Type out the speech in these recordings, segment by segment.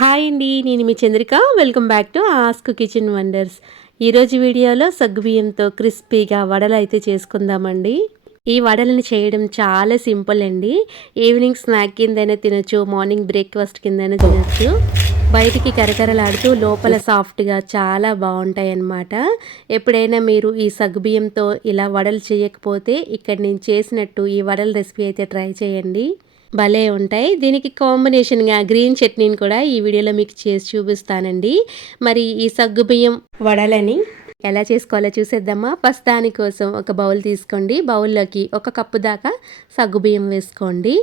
Hi అండి, నేను మీ Chandrika. Welcome back to ask kitchen wonders. ఈరోజు వీడియోలో సగ్గుబియ్యంతో క్రిస్పీగా వడలు అయితే చేసుకుందామండి. ఈ వడలని చేయడం చాలా సింపుల్ అండి. ఈవినింగ్ స్నాక్ కిందైనా తినొచ్చు, మార్నింగ్ బ్రేక్ఫాస్ట్ కిందైనా తినొచ్చు. బయటికి కరకరలాడుతూ లోపల సాఫ్ట్గా చాలా బాగుంటాయి అన్నమాట. ఎప్పుడైనా మీరు ఈ సగ్గుబియ్యంతో ఇలా వడలు చేయకపోతే ఇక్కడ నేను చేసినట్టు ఈ వడల రెసిపీ అయితే ట్రై చేయండి. భలే ఉంటాయి. దీనికి కాంబినేషన్గా గ్రీన్ చట్నీని కూడా ఈ వీడియోలో మీకు చేసి చూపిస్తానండి. మరి ఈ సగ్గుబియ్యం వడలని ఎలా చేసుకోవాలో చూసేద్దామా. ఫస్ట్ దానికోసం ఒక బౌల్ తీసుకోండి. బౌల్లోకి 1 కప్పు దాకా సగ్గుబియ్యం వేసుకోండి.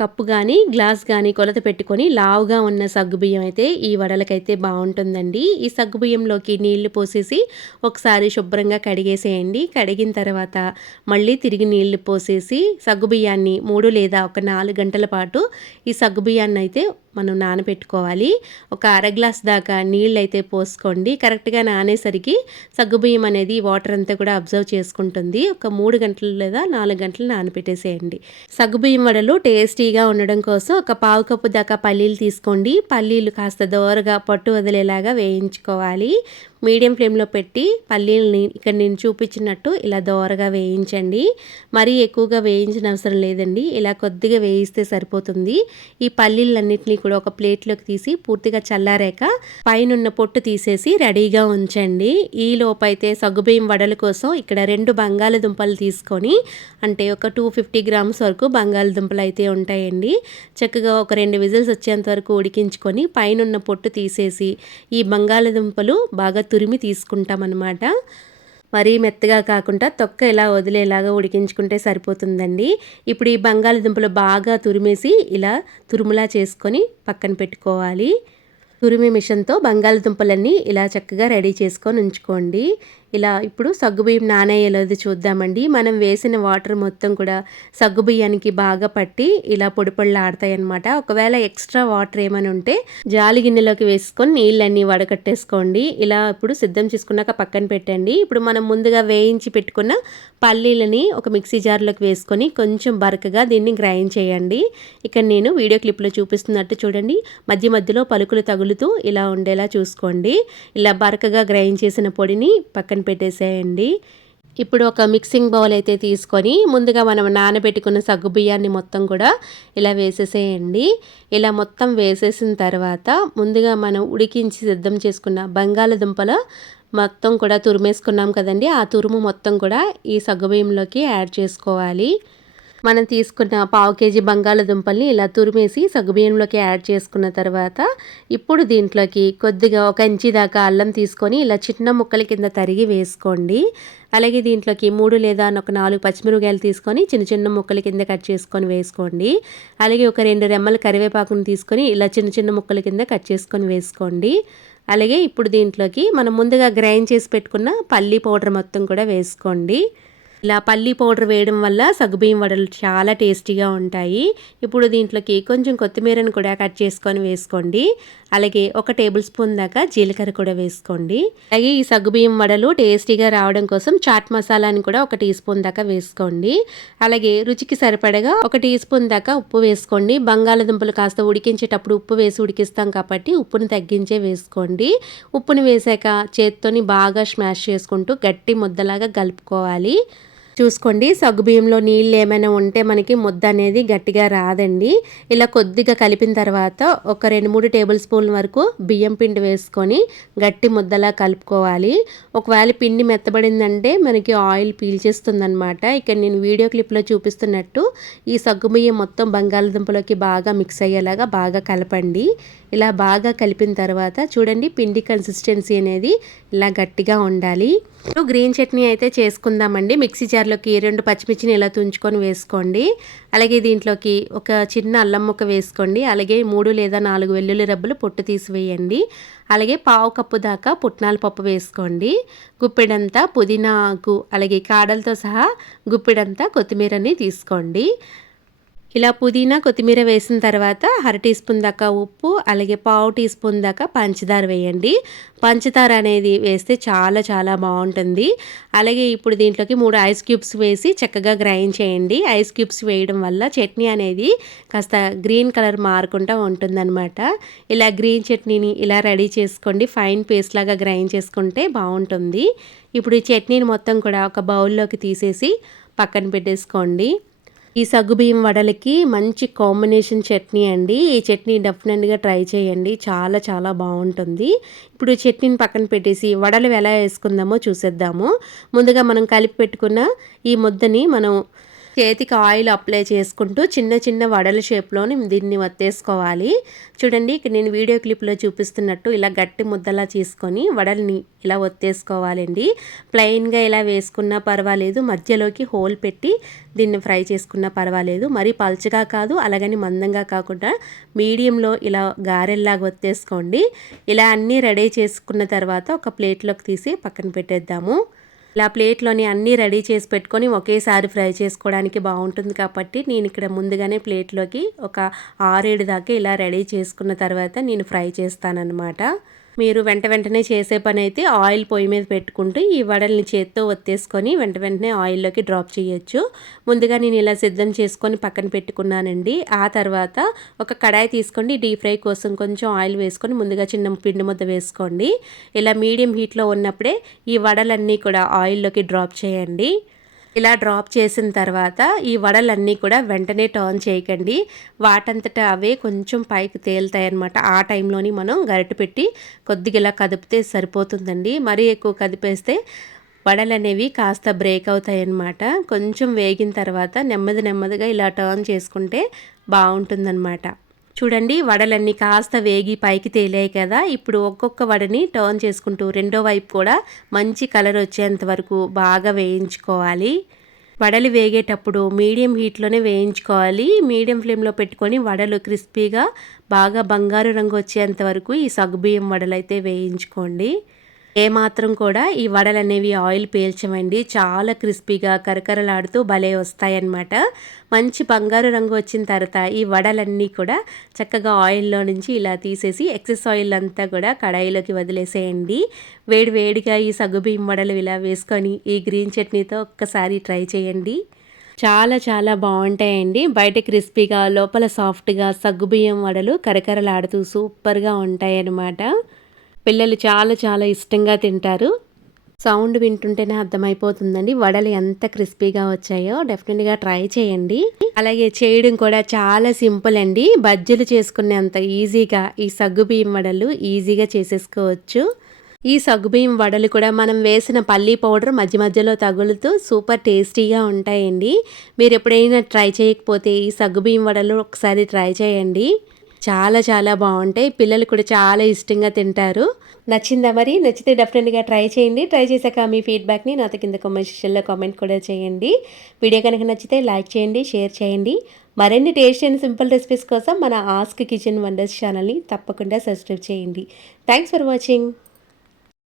కప్పు కానీ గ్లాస్ కానీ కొలత పెట్టుకొని లావుగా ఉన్న సగ్గుబియ్యం అయితే ఈ వడలకైతే బాగుంటుందండి. ఈ సగ్గుబియ్యంలోకి నీళ్లు పోసేసి ఒకసారి శుభ్రంగా కడిగేసేయండి. కడిగిన తర్వాత మళ్ళీ తిరిగి నీళ్లు పోసేసి సగ్గుబియ్యాన్ని 3 లేదా ఒక 4 గంటల పాటు ఈ సగ్గుబియ్యాన్ని అయితే మనం నానబెట్టుకోవాలి. ఒక అర గ్లాస్ దాకా నీళ్ళు అయితే పోసుకోండి. కరెక్ట్గా నానేసరికి సగ్గుబియ్యం అనేది వాటర్ అంతా కూడా అబ్జర్వ్ చేసుకుంటుంది. ఒక 3 గంటలు లేదా 4 గంటలు నానబెట్టేసేయండి. సగ్గుబియ్యం వడలు టేస్టీగా ఉండడం కోసం ఒక పావు కప్పు దాకా పల్లీలు తీసుకోండి. పల్లీలు కాస్త దోరగా పట్టు వదిలేలాగా వేయించుకోవాలి. మీడియం ఫ్లేమ్లో పెట్టి పల్లీలని ఇక్కడ నేను చూపించినట్టు ఇలా దోరగా వేయించండి. మరీ ఎక్కువగా వేయించిన అవసరం లేదండి. ఇలా కొద్దిగా వేయిస్తే సరిపోతుంది. ఈ పల్లీలన్నింటినీ కూడా ఒక ప్లేట్లోకి తీసి పూర్తిగా చల్లారాక పైనున్న పొట్టు తీసేసి రెడీగా ఉంచండి. ఈ లోపైతే సగ్గుబియ్యం వడల కోసం ఇక్కడ 2 బంగాళదుంపలు తీసుకొని, అంటే ఒక 250 గ్రామ్స్ వరకు బంగాళదుంపలు అయితే ఉంటాయండి. చక్కగా ఒక 2 విజిల్స్ వచ్చేంత వరకు ఉడికించుకొని పైనున్న పొట్టు తీసేసి ఈ బంగాళదుంపలు బాగా తురిమి తీసుకుంటామన్నమాట. మరీ మెత్తగా కాకుండా తొక్క ఇలా వదిలేలాగా ఉడికించుకుంటే సరిపోతుందండి. ఇప్పుడు ఈ బంగాళదుంపలు బాగా తురిమేసి ఇలా తురుములా చేసుకొని పక్కన పెట్టుకోవాలి. తురిమి మిషన్తో బంగాళదుంపలన్నీ ఇలా చక్కగా రెడీ చేసుకొని ఉంచుకోండి. ఇలా ఇప్పుడు సగ్గుబియ్యం నానేయలేదు చూద్దామండి. మనం వేసిన వాటర్ మొత్తం కూడా సగ్గుబియ్యానికి బాగా పట్టి ఇలా పొడి పొడిలాడతాయి అన్నమాట. ఒకవేళ ఎక్స్ట్రా వాటర్ ఏమైనా ఉంటే జాలి గిన్నెలోకి వేసుకొని నీళ్ళన్నీ వడకట్టేసుకోండి. ఇలా ఇప్పుడు సిద్ధం చేసుకున్నాక పక్కన పెట్టండి. ఇప్పుడు మనం ముందుగా వేయించి పెట్టుకున్న పల్లీలని ఒక మిక్సీ జార్లోకి వేసుకొని కొంచెం బరకగా దీన్ని గ్రైండ్ చేయండి. ఇక్కడ నేను వీడియో క్లిప్లో చూపిస్తున్నట్టు చూడండి, మధ్య మధ్యలో పలుకులు తగులుతూ ఇలా ఉండేలా చూసుకోండి. ఇలా బరకగా గ్రైండ్ చేసిన పొడిని పక్కన పెట్టేసేయండి. ఇప్పుడు ఒక మిక్సింగ్ బౌల్ అయితే తీసుకొని ముందుగా మనం నానబెట్టుకున్న సగ్గుబియ్యాన్ని మొత్తం కూడా ఇలా వేసేసేయండి. ఇలా మొత్తం వేసేసిన తర్వాత ముందుగా మనం ఉడికించి సిద్ధం చేసుకున్న బంగాళదుంపల మొత్తం కూడా తురిమేసుకున్నాం కదండి, ఆ తురుము మొత్తం కూడా ఈ సగ్గుబియ్యంలోకి యాడ్ చేసుకోవాలి. మనం తీసుకున్న పావు కేజీ బంగాళదుంపల్ని ఇలా తురిమేసి సగ్గుబియ్యంలోకి యాడ్ చేసుకున్న తర్వాత ఇప్పుడు దీంట్లోకి కొద్దిగా 1 ఇంచి దాకా అల్లం తీసుకొని ఇలా చిన్న ముక్కల కింద తరిగి వేసుకోండి. అలాగే దీంట్లోకి 3 లేదా ఒక 4 పచ్చిమిరపకాయలు తీసుకొని చిన్న చిన్న ముక్కల కింద కట్ చేసుకొని వేసుకోండి. అలాగే ఒక 2 రెమ్మల కరివేపాకును తీసుకొని ఇలా చిన్న చిన్న ముక్కల కింద కట్ చేసుకొని వేసుకోండి. అలాగే ఇప్పుడు దీంట్లోకి మనం ముందుగా గ్రైండ్ చేసి పెట్టుకున్న పల్లీ పౌడర్ మొత్తం కూడా వేసుకోండి. ఇలా పల్లీ పౌడర్ వేయడం వల్ల సగ్గుబియ్యం వడలు చాలా టేస్టీగా ఉంటాయి. ఇప్పుడు దీంట్లోకి కొంచెం కొత్తిమీరను కూడా కట్ చేసుకొని వేసుకోండి. అలాగే 1 టేబుల్ స్పూన్ దాకా జీలకర్ర కూడా వేసుకోండి. అలాగే ఈ సగ్గుబియ్యం వడలు టేస్టీగా రావడం కోసం చాట్ మసాలాని కూడా 1 టీ స్పూన్ దాకా వేసుకోండి. అలాగే రుచికి సరిపడగా 1 టీ స్పూన్ దాకా ఉప్పు వేసుకోండి. బంగాళదుంపలు కాస్త ఉడికించేటప్పుడు ఉప్పు వేసి ఉడికిస్తాం కాబట్టి ఉప్పును తగ్గించే వేసుకోండి. ఉప్పుని వేసాక చేత్తోని బాగా స్మాష్ చేసుకుంటూ గట్టి ముద్దలాగా కలుపుకోవాలి. చూసుకోండి, సగ్గుబియ్యంలో నీళ్ళు ఏమైనా ఉంటే మనకి ముద్ద అనేది గట్టిగా రాదండి. ఇలా కొద్దిగా కలిపిన తర్వాత ఒక 2-3 టేబుల్ స్పూన్ల వరకు బియ్యం పిండి వేసుకొని గట్టి ముద్దలా కలుపుకోవాలి. ఒకవేళ పిండి మెత్తబడిందంటే మనకి ఆయిల్ పీల్చేస్తుందనమాట. ఇక్కడ నేను వీడియో క్లిప్లో చూపిస్తున్నట్టు ఈ సగ్గుబియ్యం మొత్తం బంగాళదుంపలోకి బాగా మిక్స్ అయ్యేలాగా బాగా కలపండి. ఇలా బాగా కలిపిన తర్వాత చూడండి, పిండి కన్సిస్టెన్సీ అనేది ఇలా గట్టిగా ఉండాలి. గ్రీన్ చట్నీ అయితే చేసుకుందామండి. మిక్సీ జార్లోకి 2 పచ్చిమిర్చిని ఇలా తుంచుకొని వేసుకోండి. అలాగే దీంట్లోకి ఒక చిన్న అల్లం ముక్క వేసుకోండి. అలాగే 3 లేదా 4 వెల్లుల్లి రెబ్బలు పొట్టు తీసివేయండి. అలాగే పావు కప్పు దాకా పుట్నాల పప్పు వేసుకోండి. గుప్పెడంతా పుదీనా ఆకు అలాగే కాడలతో సహా గుప్పెడంతా కొత్తిమీరని తీసుకోండి. ఇలా పుదీనా, కొత్తిమీర వేసిన తర్వాత అర టీ స్పూన్ దాకా ఉప్పు, అలాగే పావు టీ స్పూన్ దాకా పంచదార వేయండి. పంచదార అనేది వేస్తే చాలా చాలా బాగుంటుంది. అలాగే ఇప్పుడు దీంట్లోకి 3 ఐస్ క్యూబ్స్ వేసి చక్కగా గ్రైండ్ చేయండి. ఐస్ క్యూబ్స్ వేయడం వల్ల చట్నీ అనేది కాస్త గ్రీన్ కలర్ మారకుండా ఉంటుందన్నమాట. ఇలా గ్రీన్ చట్నీని ఇలా రెడీ చేసుకోండి. ఫైన్ పేస్ట్ లాగా గ్రైండ్ చేసుకుంటే బాగుంటుంది. ఇప్పుడు ఈ చట్నీని మొత్తం కూడా ఒక బౌల్లోకి తీసేసి పక్కన పెట్టేసుకోండి. ఈ సగ్గుబియ్యం వడలకి మంచి కాంబినేషన్ చట్నీ అండి. ఈ చట్నీ డెఫినెట్గా ట్రై చేయండి, చాలా చాలా బాగుంటుంది. ఇప్పుడు చట్నీని పక్కన పెట్టేసి వడలు ఎలా వేసుకుందామో చూసేద్దాము. ముందుగా మనం కలిపి పెట్టుకున్న ఈ ముద్దని మనం చేతికి ఆయిల్ అప్లై చేసుకుంటూ చిన్న చిన్న వడల షేప్లోని దీన్ని వత్తేసుకోవాలి. చూడండి, ఇక్కడ నేను వీడియో క్లిప్లో చూపిస్తున్నట్టు ఇలా గట్టి ముద్దలా తీసుకొని వడల్ని ఇలా వత్తేసుకోవాలండి. ప్లెయిన్గా ఇలా వేసుకున్నా పర్వాలేదు, మధ్యలోకి హోల్ పెట్టి దీన్ని ఫ్రై చేసుకున్నా పర్వాలేదు. మరీ పల్చగా కాదు, అలాగని మందంగా కాకుండా మీడియంలో ఇలా గారెల్లాగా వత్తేసుకోండి. ఇలా అన్నీ రెడీ చేసుకున్న తర్వాత ఒక ప్లేట్లోకి తీసి పక్కన పెట్టేద్దాము. ఇలా ప్లేట్లోని అన్నీ రెడీ చేసి పెట్టుకొని ఒకేసారి ఫ్రై చేసుకోవడానికి బాగుంటుంది కాబట్టి నేను ఇక్కడ ముందుగానే ప్లేట్లోకి ఒక 6-7 దాకా ఇలా రెడీ చేసుకున్న తర్వాత నేను ఫ్రై చేస్తానన్నమాట. మీరు వెంటనే చేసే పని అయితే ఆయిల్ పొయ్యి మీద పెట్టుకుంటూ ఈ వడల్ని చేత్తో ఒత్తేసుకొని వెంటనే ఆయిల్లోకి డ్రాప్ చేయొచ్చు. ముందుగా నేను ఇలా సిద్ధం చేసుకొని పక్కన పెట్టుకున్నానండి. ఆ తర్వాత ఒక కడాయి తీసుకోండి. డీప్ ఫ్రై కోసం కొంచెం ఆయిల్ వేసుకొని ముందుగా చిన్న పిండి ముద్ద వేసుకోండి. ఇలా మీడియం హీట్లో ఉన్నప్పుడే ఈ వడలన్నీ కూడా ఆయిల్లోకి డ్రాప్ చేయండి. ఇలా డ్రాప్ చేసిన తర్వాత ఈ వడలన్నీ కూడా వెంటనే టర్న్ చేయకండి. వాటంతటా అవే కొంచెం పైకి తేలుతాయి అన్నమాట. ఆ టైంలోని మనం గరిటె పెట్టి కొద్దిగా ఇలా కదిపితే సరిపోతుందండి. మరీ ఎక్కువ కదిపేస్తే వడలు అనేవి కాస్త బ్రేక్ అవుతాయి అన్నమాట. కొంచెం వేగిన తర్వాత నెమ్మదిగా ఇలా టర్న్ చేసుకుంటే బాగుంటుందన్నమాట. చూడండి, వడలన్నీ కాస్త వేగి పైకి తేలాయి కదా. ఇప్పుడు ఒక్కొక్క వడని టర్న్ చేసుకుంటూ రెండో వైపు కూడా మంచి కలర్ వచ్చేంత వరకు బాగా వేయించుకోవాలి. వడలు వేగేటప్పుడు మీడియం హీట్లోనే వేయించుకోవాలి. మీడియం ఫ్లేమ్లో పెట్టుకొని వడలు క్రిస్పీగా బాగా బంగారు రంగు వచ్చేంత వరకు ఈ సగ్గుబియ్యం వడలు అయితే వేయించుకోండి. ఏమాత్రం కూడా ఈ వడలు అనేవి ఆయిల్ పీల్చవండి. చాలా క్రిస్పీగా కరకరలాడుతూ భలే వస్తాయన్నమాట. మంచి బంగారు రంగు వచ్చిన తర్వాత ఈ వడలన్నీ కూడా చక్కగా ఆయిల్లో నుంచి ఇలా తీసేసి ఎక్సెస్ ఆయిల్ అంతా కూడా కడాయిలోకి వదిలేసేయండి. వేడిగా ఈ సగ్గుబియ్యం వడలు ఇలా వేసుకొని ఈ గ్రీన్ చట్నీతో ఒక్కసారి ట్రై చేయండి. చాలా చాలా బాగుంటాయండి. బయట క్రిస్పీగా లోపల సాఫ్ట్గా సగ్గుబియ్యం వడలు కరకరలాడుతూ సూపర్గా ఉంటాయన్నమాట. పిల్లలు చాలా చాలా ఇష్టంగా తింటారు. సౌండ్ వింటుంటేనే అర్థమైపోతుందండి వడలు ఎంత క్రిస్పీగా వచ్చాయో. డెఫినెట్గా ట్రై చేయండి. అలాగే చేయడం కూడా చాలా సింపుల్ అండి. బజ్జీలు చేసుకునేంత ఈజీగా ఈ సగ్గుబియ్యం వడలు ఈజీగా చేసేసుకోవచ్చు. ఈ సగ్గుబియ్యం వడలు కూడా మనం వేసిన పల్లీ పౌడర్ మధ్యలో తగులుతూ సూపర్ టేస్టీగా ఉంటాయండి. మీరు ఎప్పుడైనా ట్రై చేయకపోతే ఈ సగ్గుబియ్యం వడలు ఒకసారి ట్రై చేయండి. చాలా చాలా బాగుంటాయి. పిల్లలు కూడా చాలా ఇష్టంగా తింటారు. నచ్చిందా మరి? నచ్చితే డెఫినెట్గా ట్రై చేయండి. ట్రై చేశాక మీ ఫీడ్బ్యాక్ని నాతో కింద కామెంట్ సెక్షన్లో కామెంట్ కూడా చేయండి. వీడియో కనుక నచ్చితే లైక్ చేయండి, షేర్ చేయండి. మరిన్ని టేస్టీ అండ్ సింపుల్ రెసిపీస్ కోసం మన ఆస్క్ కిచెన్ వండర్స్ ఛానల్ని తప్పకుండా సబ్స్క్రైబ్ చేయండి. Thanks for watching.